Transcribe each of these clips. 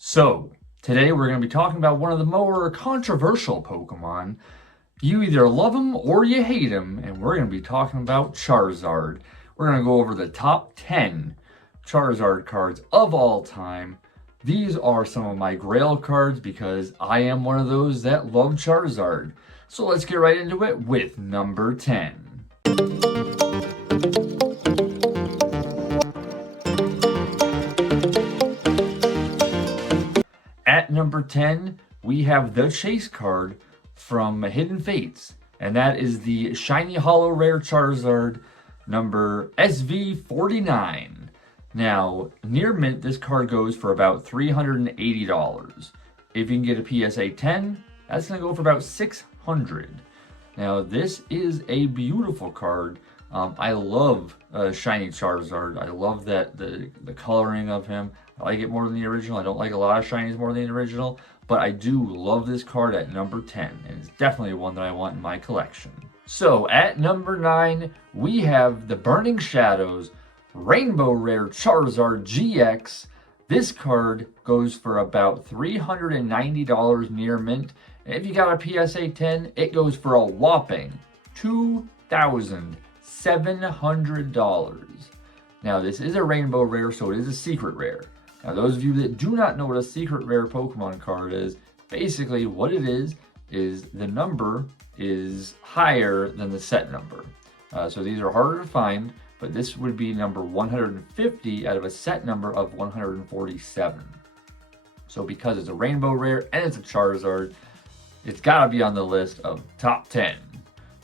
So, today we're going to be talking about one of the more controversial Pokemon. You either love him or you hate him, and we're going to be talking about Charizard. We're going to go over the top 10 Charizard cards of all time. These are some of my grail cards because I am one of those that love Charizard. So let's get right into it with number 10. At number 10, we have the Chase card from Hidden Fates, and that is the Shiny Hollow Rare Charizard number SV49. Now, near mint, this card goes for about $380. If you can get a PSA 10, that's going to go for about $600. Now, this is a beautiful card. I love Shiny Charizard. I love that the coloring of him. I like it more than the original. I don't like a lot of shinies more than the original, but I do love this card at number 10, and it's definitely one that I want in my collection. So at number 9, we have the Burning Shadows Rainbow Rare Charizard GX. This card goes for about $390 near mint, and if you got a PSA 10, it goes for a whopping $2,700. Now this is a Rainbow Rare, so it is a secret rare. Now, those of you that do not know what a secret rare Pokemon card is, basically what it is the number is higher than the set number. So these are harder to find, but this would be number 150 out of a set number of 147. So because it's a Rainbow Rare and it's a Charizard, it's got to be on the list of top 10.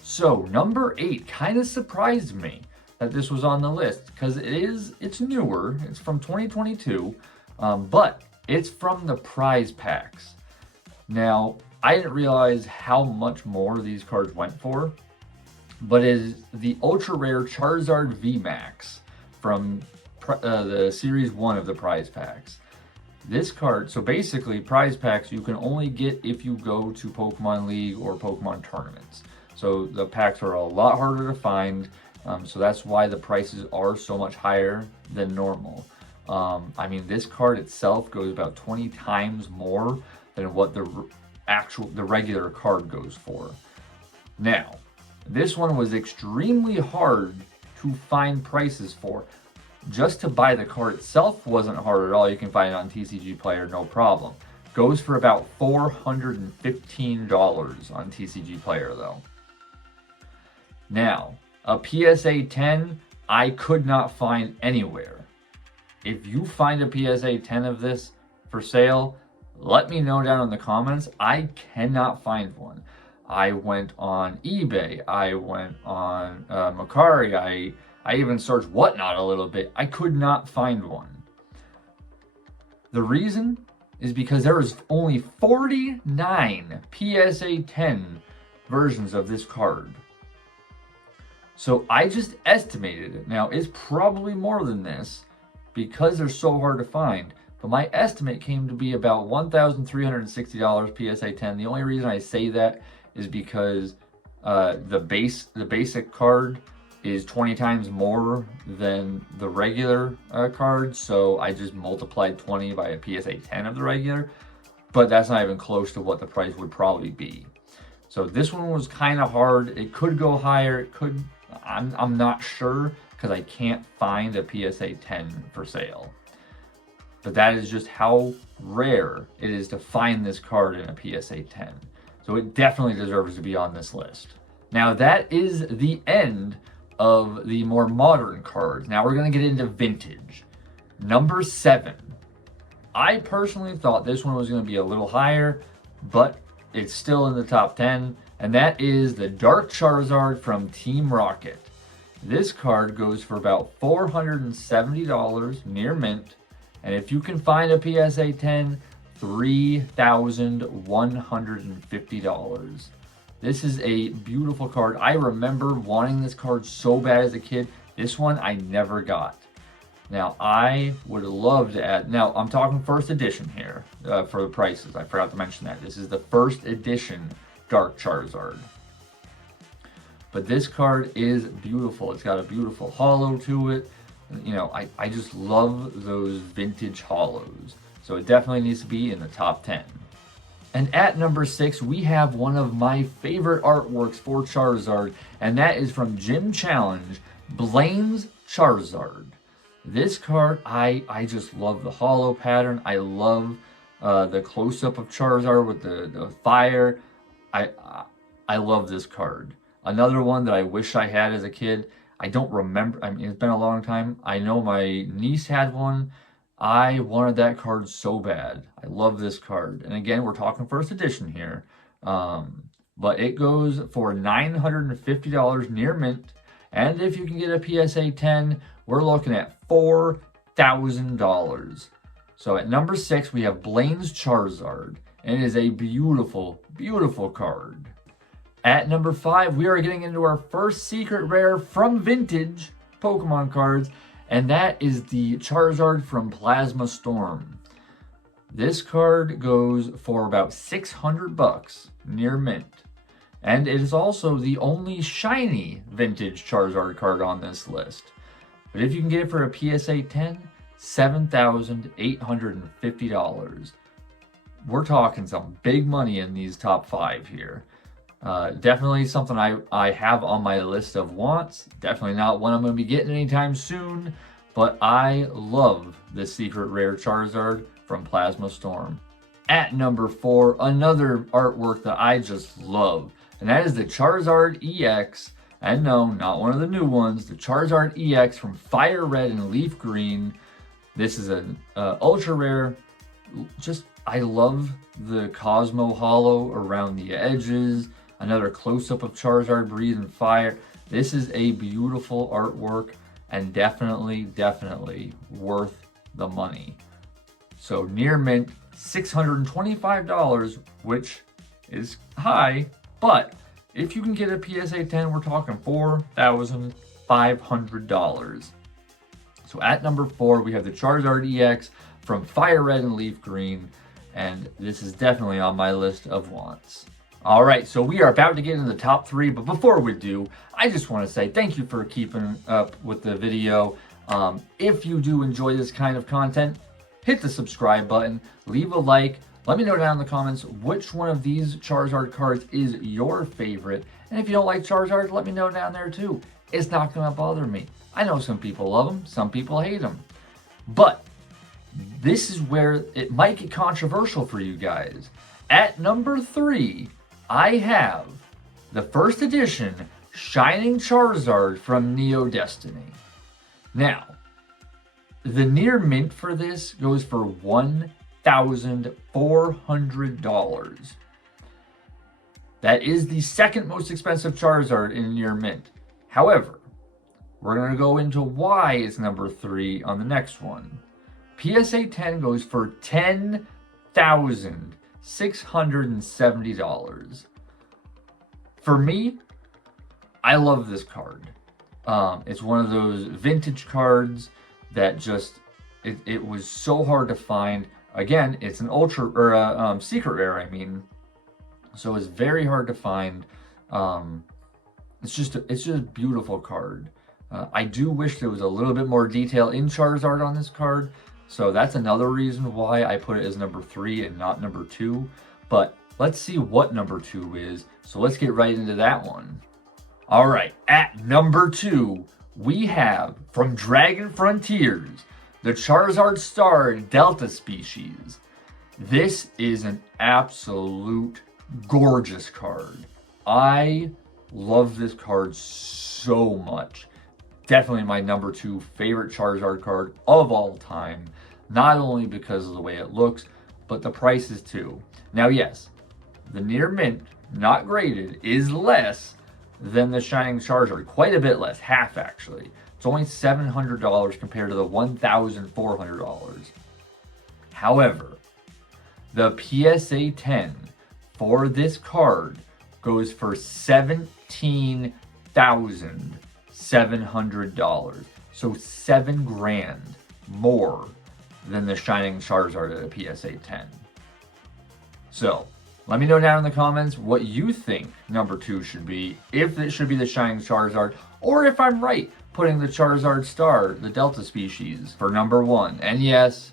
So number 8 kind of surprised me that this was on the list because it's newer. It's from 2022, but it's from the prize packs. Now, I didn't realize how much more these cards went for, but it is the ultra rare Charizard VMAX from the Series 1 of the prize packs. This card, so basically prize packs you can only get if you go to Pokemon League or Pokemon tournaments. So the packs are a lot harder to find. So that's why the prices are so much higher than normal. I mean, this card itself goes about 20 times more than what the regular card goes for. Now, this one was extremely hard to find prices for. Just to buy the card itself wasn't hard at all. You can find it on TCG Player, no problem. Goes for about $415 on TCG Player though. Now, a PSA 10, I could not find anywhere. If you find a PSA 10 of this for sale, let me know down in the comments. I cannot find one. I went on eBay. I went on Mercari. I even searched Whatnot a little bit. I could not find one. The reason is because there is only 49 PSA 10 versions of this card. So I just estimated it. Now, it's probably more than this because they're so hard to find. But my estimate came to be about $1,360 PSA 10. The only reason I say that is because the basic card is 20 times more than the regular card. So I just multiplied 20 by a PSA 10 of the regular. But that's not even close to what the price would probably be. So this one was kind of hard. It could go higher. It could... I'm not sure because I can't find a PSA 10 for sale. But that is just how rare it is to find this card in a PSA 10. So it definitely deserves to be on this list. Now that is the end of the more modern cards. Now we're going to get into vintage. Number 7. I personally thought this one was going to be a little higher, but it's still in the top 10. And that is the Dark Charizard from Team Rocket. This card goes for about $470 near mint. And if you can find a PSA 10, $3,150. This is a beautiful card. I remember wanting this card so bad as a kid. This one I never got. Now, I would love to add... Now, I'm talking first edition here for the prices. I forgot to mention that. This is the first edition Dark Charizard. But this card is beautiful. It's got a beautiful hollow to it. You know, I just love those vintage hollows. So it definitely needs to be in the top 10. And at number 6, we have one of my favorite artworks for Charizard, and that is from Gym Challenge, Blaine's Charizard. This card, I just love the hollow pattern. I love the close-up of Charizard with the fire. I love this card. Another one that I wish I had as a kid. I don't remember. I mean, it's been a long time. I know my niece had one. I wanted that card so bad. I love this card. And again, we're talking first edition here. But it goes for $950 near mint. And if you can get a PSA 10, we're looking at $4,000. So at number 6, we have Blaine's Charizard. And it is a beautiful, beautiful card. At number 5, we are getting into our first secret rare from vintage Pokemon cards, and that is the Charizard from Plasma Storm. This card goes for about $600 near mint, and it is also the only shiny vintage Charizard card on this list. But if you can get it for a PSA 10, $7,850. We're talking some big money in these top 5 here. Definitely something I have on my list of wants. Definitely not one I'm going to be getting anytime soon. But I love this secret rare Charizard from Plasma Storm. At number 4, another artwork that I just love. And that is the Charizard EX. And no, not one of the new ones. The Charizard EX from Fire Red and Leaf Green. This is an ultra rare. I love the Cosmo Hollow around the edges. Another close-up of Charizard breathing fire. This is a beautiful artwork and definitely worth the money. So near mint, $625, which is high, but if you can get a PSA 10, we're talking $4,500. So at number 4, we have the Charizard EX from Fire Red and Leaf Green, and this is definitely on my list of wants. All right, so we are about to get into the top 3, but before we do, I just want to say thank you for keeping up with the video. If you do enjoy this kind of content, hit the subscribe button, leave a like, let me know down in the comments which one of these Charizard cards is your favorite, and if you don't like Charizard, let me know down there too. It's not going to bother me. I know some people love them, some people hate them, but this is where it might get controversial for you guys. At number 3, I have the first edition Shining Charizard from Neo Destiny. Now, the near mint for this goes for $1,400. That is the second most expensive Charizard in near mint. However, we're going to go into why it's number 3 on the next one. PSA 10 goes for $10,670. For me, I love this card. It's one of those vintage cards that just, it was so hard to find. Again, it's an ultra, or a secret rare, I mean. So it's very hard to find. It's just a beautiful card. I do wish there was a little bit more detail in Charizard on this card. So that's another reason why I put it as number 3 and not number 2. But let's see what number 2 is. So let's get right into that one. All right, at number 2, we have from Dragon Frontiers, the Charizard Star Delta species. This is an absolute gorgeous card. I love this card so much. Definitely my number 2 favorite Charizard card of all time. Not only because of the way it looks, but the prices too. Now yes, the near mint, not graded, is less than the Shining Charizard. Quite a bit less, half actually. It's only $700 compared to the $1,400. However, the PSA 10 for this card goes for $17,700. So $7,000 more than the Shining Charizard at a PSA 10. So let me know down in the comments what you think number 2 should be, if it should be the Shining Charizard, or if I'm right putting the Charizard Star, the Delta species, for number 1. And yes,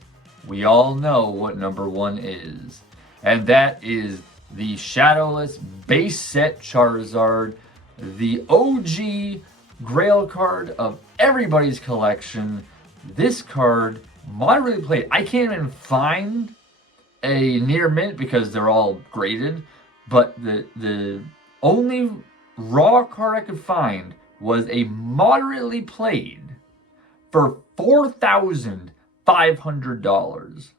we all know what number 1 is. And that is the Shadowless base set Charizard, the OG Grail card of everybody's collection. This card, moderately played. I can't even find a near mint because they're all graded, but the only raw card I could find was a moderately played for $4,500.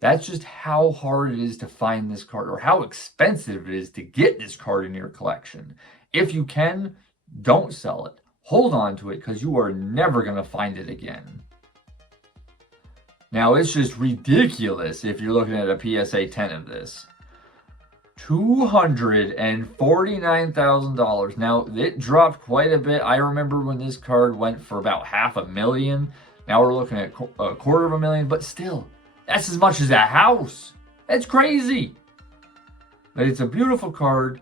That's just how hard it is to find this card, or how expensive it is to get this card in your collection. If you can, don't sell it. Hold on to it, because you are never going to find it again. Now, it's just ridiculous if you're looking at a PSA 10 of this. $249,000. Now, it dropped quite a bit. I remember when this card went for about $500,000. Now we're looking at $250,000, but still, that's as much as a house. That's crazy. But it's a beautiful card.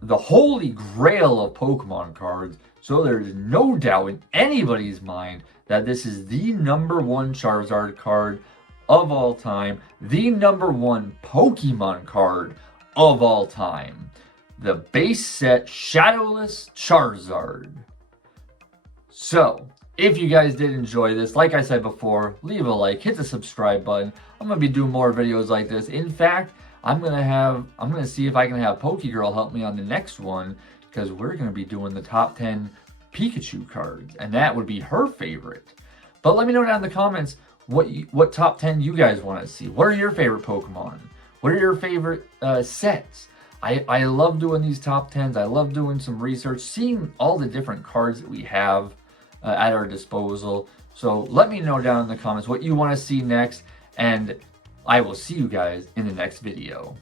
The holy grail of Pokemon cards. So there's no doubt in anybody's mind that this is the number 1 Charizard card of all time. The number 1 Pokemon card of all time. The base set Shadowless Charizard. So, if you guys did enjoy this, like I said before, leave a like, hit the subscribe button. I'm going to be doing more videos like this. In fact, I'm going to see if I can have Pokegirl help me on the next one, because we're going to be doing the top 10 Pikachu cards, and that would be her favorite. But let me know down in the comments what top 10 you guys want to see. What are your favorite Pokemon? What are your favorite sets? I love doing these top 10s. I love doing some research, seeing all the different cards that we have at our disposal. So let me know down in the comments what you want to see next, and I will see you guys in the next video.